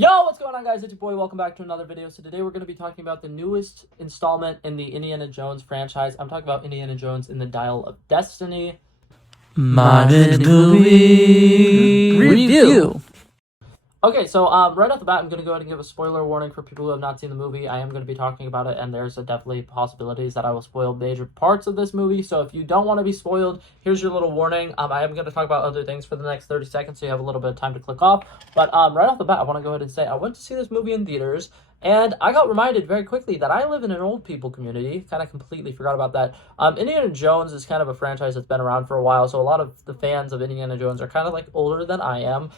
Yo, what's going on, guys? It's your boy. Welcome back to another video. So today we're going to be talking about the newest installment in the Indiana Jones franchise. I'm talking about Indiana Jones in the Dial of Destiny. Modern movie review. Okay, so right off the bat, I'm going to go ahead and give a spoiler warning for people who have not seen the movie. I am going to be talking about it, and there's definitely possibilities that I will spoil major parts of this movie. So if you don't want to be spoiled, here's your little warning. I am going to talk about other things for the next 30 seconds, so you have a little bit of time to click off. But right off the bat, I want to go ahead and say I went to see this movie in theaters, and I got reminded very quickly that I live in an old people community. Kind of completely forgot about that. Indiana Jones is kind of a franchise that's been around for a while, so a lot of the fans of Indiana Jones are kind of like older than I am.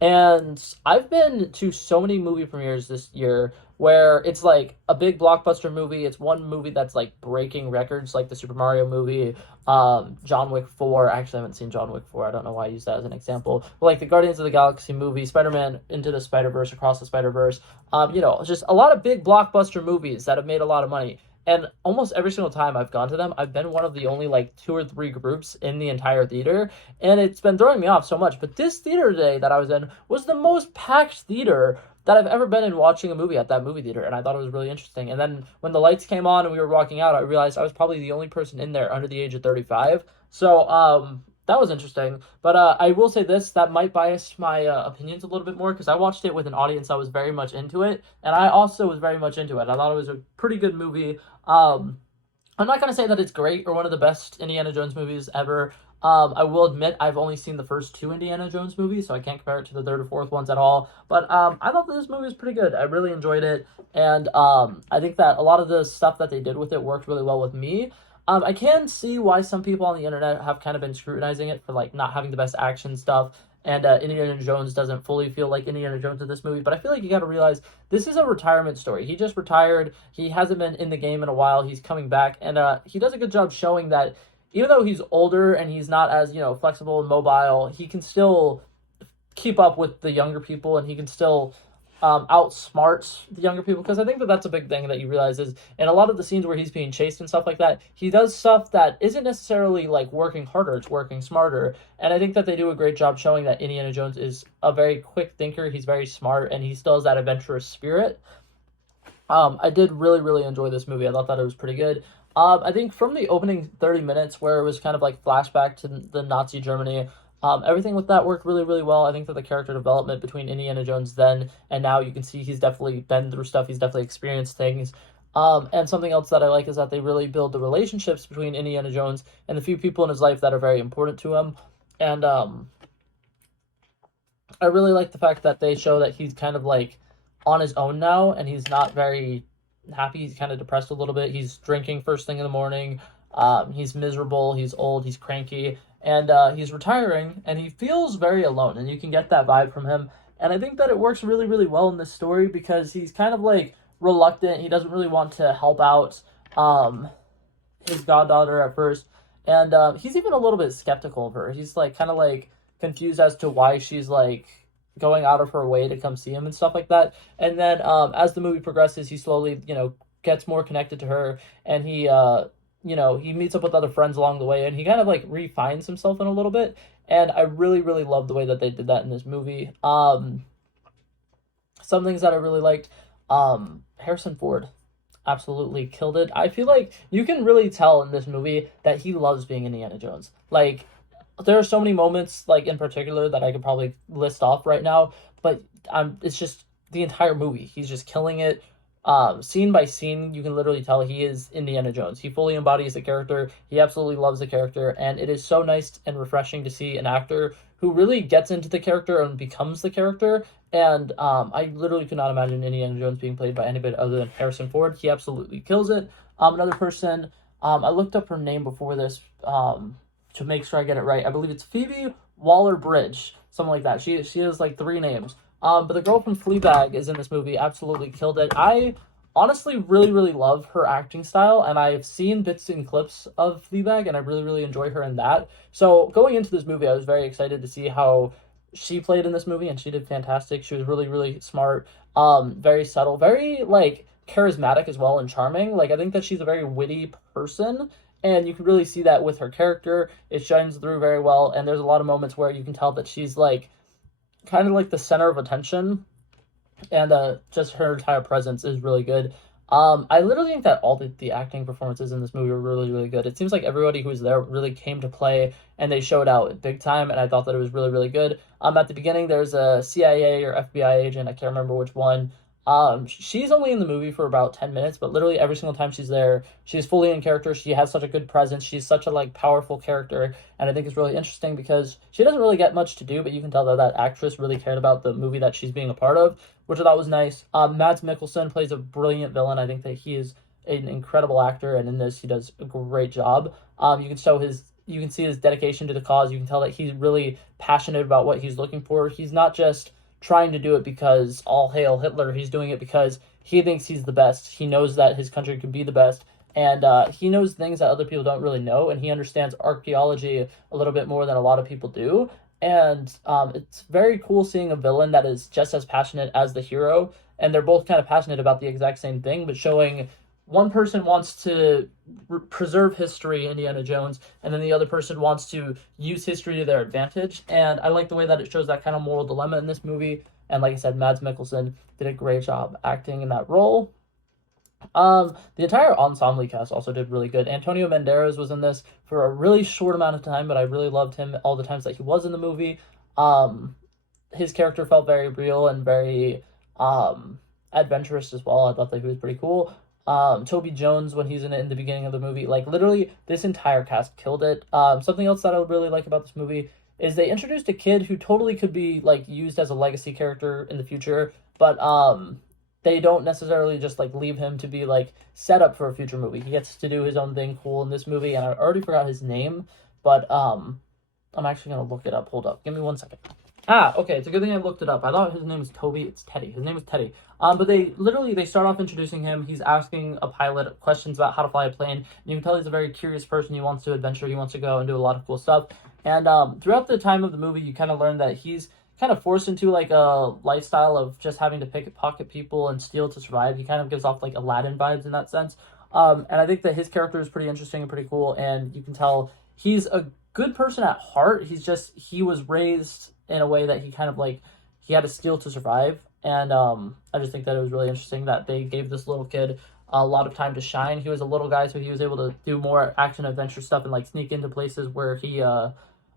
And I've been to so many movie premieres this year where it's like a big blockbuster movie. It's one movie that's like breaking records, like the Super Mario movie, John Wick 4. Actually, I haven't seen John Wick 4. I don't know why I use that as an example. But like the Guardians of the Galaxy movie, Spider-Man Into the Spider-Verse, Across the Spider-Verse. Just a lot of big blockbuster movies that have made a lot of money. And almost every single time I've gone to them, I've been one of the only like 2 or 3 groups in the entire theater, and it's been throwing me off so much. But this theater today that I was in was the most packed theater that I've ever been in watching a movie at that movie theater, and I thought it was really interesting. And then when the lights came on and we were walking out, I realized I was probably the only person in there under the age of 35. So that was interesting. But I will say this, that might bias my opinions a little bit more because I watched it with an audience that was very much into it, and I also was very much into it. I thought it was a pretty good movie. I'm not going to say that it's great or one of the best Indiana Jones movies ever. I will admit I've only seen the first 2 Indiana Jones movies, so I can't compare it to the third or fourth ones at all. But I thought this movie was pretty good. I really enjoyed it, and I think that a lot of the stuff that they did with it worked really well with me. I can see why some people on the internet have kind of been scrutinizing it for like not having the best action stuff, and Indiana Jones doesn't fully feel like Indiana Jones in this movie. But I feel like you got to realize this is a retirement story. He just retired. He hasn't been in the game in a while. He's coming back, and he does a good job showing that even though he's older and he's not as flexible and mobile, he can still keep up with the younger people, and he can still outsmart the younger people, because I think that that's a big thing that you realize is in a lot of the scenes where he's being chased and stuff like that, he does stuff that isn't necessarily like working harder, it's working smarter. And I think that they do a great job showing that Indiana Jones is a very quick thinker, he's very smart, and he still has that adventurous spirit. I did really enjoy this movie. I thought that it was pretty good. I think from the opening 30 minutes where it was kind of like flashback to the Nazi Germany, everything with that worked really well. I think that the character development between Indiana Jones then and now, you can see he's definitely been through stuff. He's definitely experienced things. And something else that I like is that they really build the relationships between Indiana Jones and the few people in his life that are very important to him. And I really like the fact that they show that he's kind of like on his own now, and he's not very happy. He's kind of depressed a little bit. He's drinking first thing in the morning. He's miserable. He's old. He's cranky. And he's retiring, and he feels very alone, and you can get that vibe from him. And I think that it works really well in this story because he's kind of like reluctant. He doesn't really want to help out his goddaughter at first, and he's even a little bit skeptical of her. He's like kind of like confused as to why she's like going out of her way to come see him and stuff like that. And then as the movie progresses, he slowly gets more connected to her, and he meets up with other friends along the way, and he kind of like refines himself in a little bit. And I really love the way that they did that in this movie. Some things that I really liked, Harrison Ford absolutely killed it. I feel like you can really tell in this movie that he loves being Indiana Jones. Like, there are so many moments, like in particular, that I could probably list off right now, but it's just the entire movie. He's just killing it. Scene by scene, you can literally tell he is Indiana Jones. He fully embodies the character. He absolutely loves the character, and it is so nice and refreshing to see an actor who really gets into the character and becomes the character. And I literally could not imagine Indiana Jones being played by anybody other than Harrison Ford. He absolutely kills it. Another person, I looked up her name before this to make sure I get it right. I believe it's Phoebe Waller-Bridge, something like that. She has like 3 names. But the girl from Fleabag is in this movie, absolutely killed it. I honestly really love her acting style, and I've seen bits and clips of Fleabag, and I really enjoy her in that. So going into this movie, I was very excited to see how she played in this movie, and she did fantastic. She was really smart, very subtle, very like charismatic as well, and charming. Like, I think that she's a very witty person, and you can really see that with her character. It shines through very well, and there's a lot of moments where you can tell that she's like kind of like the center of attention and just her entire presence is really good. I literally think that all the acting performances in this movie were really, really good. It seems like everybody who was there really came to play and they showed out big time, and I thought that it was really, really good. At the beginning, there's a CIA or FBI agent, I can't remember which one. She's only in the movie for about 10 minutes, but literally every single time she's there, she's fully in character. She has such a good presence. She's such a like powerful character, and I think it's really interesting because she doesn't really get much to do, but you can tell that that actress really cared about the movie that she's being a part of, which I thought was nice. Mads Mikkelsen plays a brilliant villain. I think that he is an incredible actor, and in this, he does a great job. You can see his dedication to the cause. You can tell that he's really passionate about what he's looking for. He's not just trying to do it because all hail Hitler. He's doing it because he thinks he's the best. He knows that his country can be the best. And he knows things that other people don't really know, and he understands archaeology a little bit more than a lot of people do. And it's very cool seeing a villain that is just as passionate as the hero, and they're both kind of passionate about the exact same thing, but showing one person wants to preserve history, Indiana Jones, and then the other person wants to use history to their advantage. And I like the way that it shows that kind of moral dilemma in this movie. And like I said, Mads Mikkelsen did a great job acting in that role. The entire ensemble cast also did really good. Antonio Banderas was in this for a really short amount of time, but I really loved him all the times that he was in the movie. His character felt very real and very adventurous as well. I thought that he was pretty cool. Toby Jones, when he's in it in the beginning of the movie, like literally this entire cast killed it. Something else that I really like about this movie is they introduced a kid who totally could be like used as a legacy character in the future, but they don't necessarily just like leave him to be like set up for a future movie. He gets to do his own thing cool in this movie, and I already forgot his name, but I'm actually gonna look it up. Hold up, give me 1 second. Okay, it's a good thing I looked it up. I thought his name was Toby. It's Teddy. His name is Teddy. But they start off introducing him. He's asking a pilot questions about how to fly a plane. And you can tell he's a very curious person. He wants to adventure. He wants to go and do a lot of cool stuff. And throughout the time of the movie, you kind of learn that he's kind of forced into like a lifestyle of just having to pickpocket people and steal to survive. He kind of gives off like Aladdin vibes in that sense. And I think that his character is pretty interesting and pretty cool. And you can tell he's a good person at heart. He was raised in a way that he kind of like he had to steal to survive. And I just think that it was really interesting that they gave this little kid a lot of time to shine. He was a little guy, so he was able to do more action adventure stuff and like sneak into places where he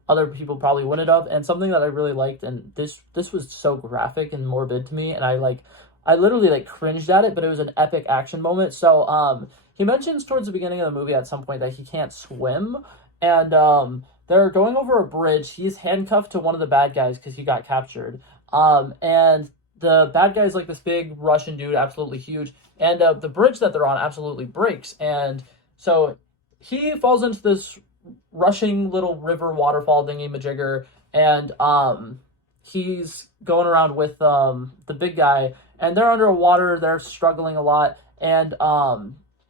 other people probably wouldn't have. And something that I really liked, and this was so graphic and morbid to me, and I literally like cringed at it, but it was an epic action moment. So he mentions towards the beginning of the movie at some point that he can't swim, and they're going over a bridge. He's handcuffed to one of the bad guys because he got captured. And the bad guy is like this big Russian dude, absolutely huge. And the bridge that they're on absolutely breaks. And so he falls into this rushing little river waterfall thingy majigger. And he's going around with the big guy. And they're underwater. They're struggling a lot. And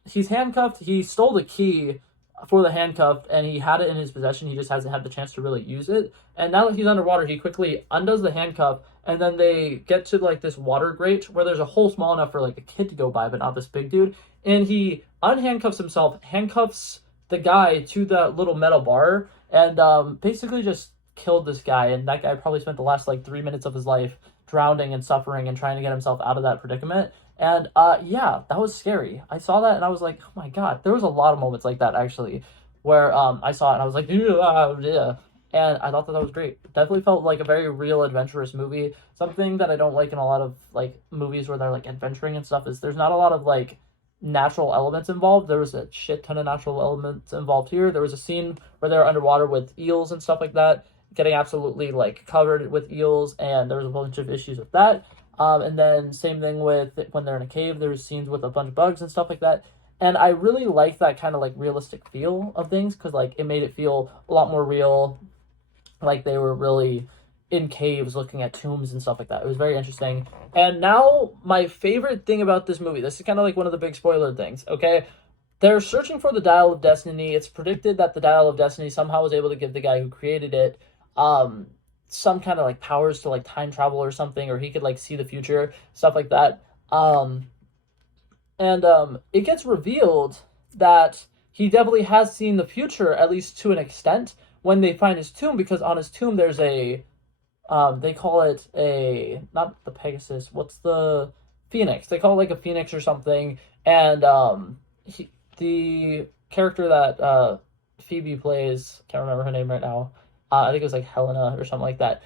he's handcuffed. He stole the key for the handcuff, and he had it in his possession. He just hasn't had the chance to really use it. And now that he's underwater, he quickly undoes the handcuff, and then they get to like this water grate where there's a hole small enough for like a kid to go by, but not this big dude. And he unhandcuffs himself, handcuffs the guy to the little metal bar, and basically just killed this guy. And that guy probably spent the last like 3 minutes of his life drowning and suffering and trying to get himself out of that predicament. And yeah, that was scary. I saw that and I was like, oh my god. There was a lot of moments like that actually, where I saw it and I was like, yeah. And I thought that was great. Definitely felt like a very real adventurous movie. Something that I don't like in a lot of like movies where they're like adventuring and stuff is there's not a lot of like natural elements involved. There was a shit ton of natural elements involved here. There was a scene where they're underwater with eels and stuff like that, getting absolutely like covered with eels, and there was a bunch of issues with that. And then same thing with when they're in a cave, there's scenes with a bunch of bugs and stuff like that. And I really like that kind of like realistic feel of things because like it made it feel a lot more real, like they were really in caves looking at tombs and stuff like that. It was very interesting. And now my favorite thing about this movie, this is kind of like one of the big spoiler things, okay? They're searching for the Dial of Destiny. It's predicted that the Dial of Destiny somehow was able to give the guy who created it some kind of like powers to like time travel or something, or he could like see the future, stuff like that. And it gets revealed that he definitely has seen the future, at least to an extent, when they find his tomb, because on his tomb there's a they call it not the Pegasus, what's the Phoenix? They call it like a Phoenix or something. And the character that Phoebe plays, can't remember her name right now. I think it was like Helena or something like that.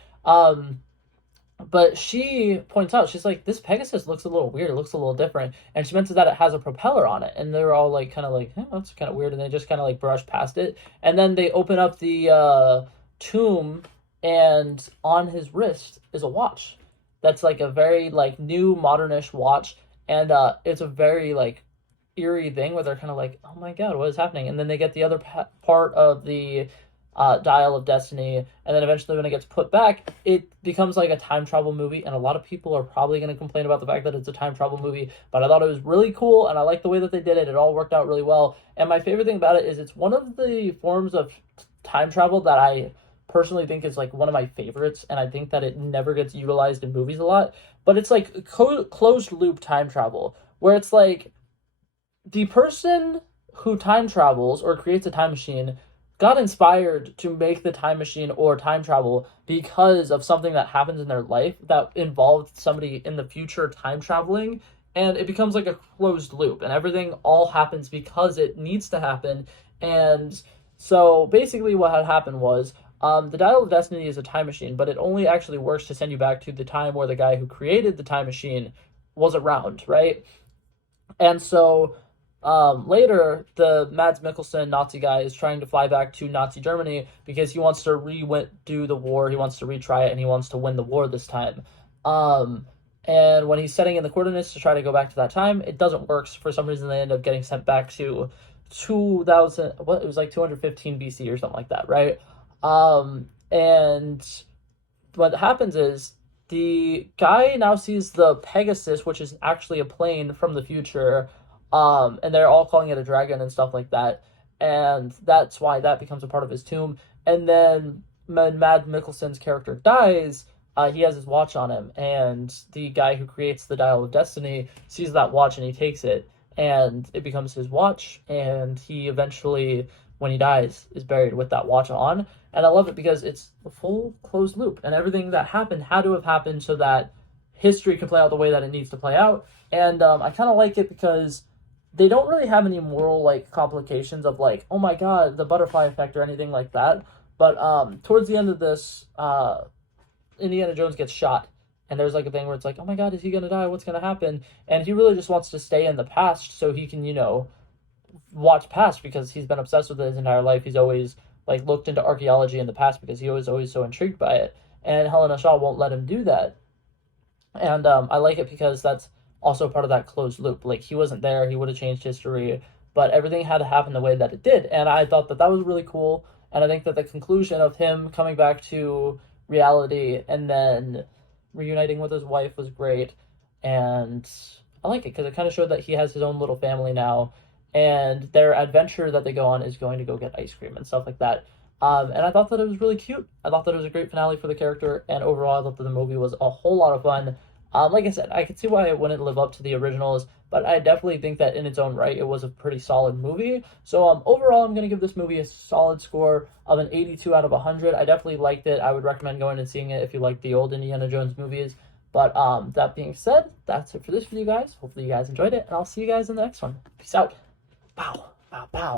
But she points out, she's like, this Pegasus looks a little weird. It looks a little different. And she mentions that it has a propeller on it. And they're all like, kind of like, that's kind of weird. And they just kind of like brush past it. And then they open up the tomb, and on his wrist is a watch. That's like a very like new modernish watch. And it's a very like eerie thing where they're kind of like, oh my God, what is happening? And then they get the other part of the Dial of Destiny, and then eventually when it gets put back, it becomes like a time travel movie, and a lot of people are probably going to complain about the fact that it's a time travel movie, but I thought it was really cool, and I like the way that they did it. It all worked out really well, and my favorite thing about it is it's one of the forms of time travel that I personally think is like one of my favorites, and I think that it never gets utilized in movies a lot, but it's like closed loop time travel, where it's like the person who time travels or creates a time machine got inspired to make the time machine or time travel because of something that happens in their life that involved somebody in the future time traveling, and it becomes like a closed loop, and everything all happens because it needs to happen. And so basically what had happened was the Dial of Destiny is a time machine, but it only actually works to send you back to the time where the guy who created the time machine was around, right? And so later, the Mads Mikkelsen Nazi guy is trying to fly back to Nazi Germany because he wants to redo the war. He wants to retry it, and he wants to win the war this time. And when he's setting in the coordinates to try to go back to that time, it doesn't work. For some reason, they end up getting sent back to 2000. What, it was like 215 BC or something like that, right? And what happens is the guy now sees the Pegasus, which is actually a plane from the future, and they're all calling it a dragon and stuff like that, and that's why that becomes a part of his tomb. And then when Mad Mikkelsen's character dies, he has his watch on him, and the guy who creates the Dial of Destiny sees that watch and he takes it, and it becomes his watch, and he eventually, when he dies, is buried with that watch on. And I love it because it's a full closed loop, and everything that happened had to have happened so that history can play out the way that it needs to play out. And I kind of like it because they don't really have any moral like complications of like, oh my God, the butterfly effect or anything like that. But towards the end of this, Indiana Jones gets shot, and there's like a thing where it's like, oh my God, is he gonna die? What's gonna happen? And he really just wants to stay in the past so he can, watch past, because he's been obsessed with it his entire life. He's always like looked into archaeology in the past because he was always so intrigued by it. And Helena Shaw won't let him do that. And I like it because that's also part of that closed loop. Like, he wasn't there, he would have changed history, but everything had to happen the way that it did. And I thought that that was really cool. And I think that the conclusion of him coming back to reality and then reuniting with his wife was great. And I like it because it kind of showed that he has his own little family now, and their adventure that they go on is going to go get ice cream and stuff like that. And I thought that it was really cute. I thought that it was a great finale for the character, and overall, I thought that the movie was a whole lot of fun. Like I said, I could see why it wouldn't live up to the originals, but I definitely think that in its own right, it was a pretty solid movie. So overall, I'm going to give this movie a solid score of an 82 out of 100. I definitely liked it. I would recommend going and seeing it if you like the old Indiana Jones movies. But that being said, that's it for this video, guys. Hopefully you guys enjoyed it, and I'll see you guys in the next one. Peace out. Bow, bow, bow.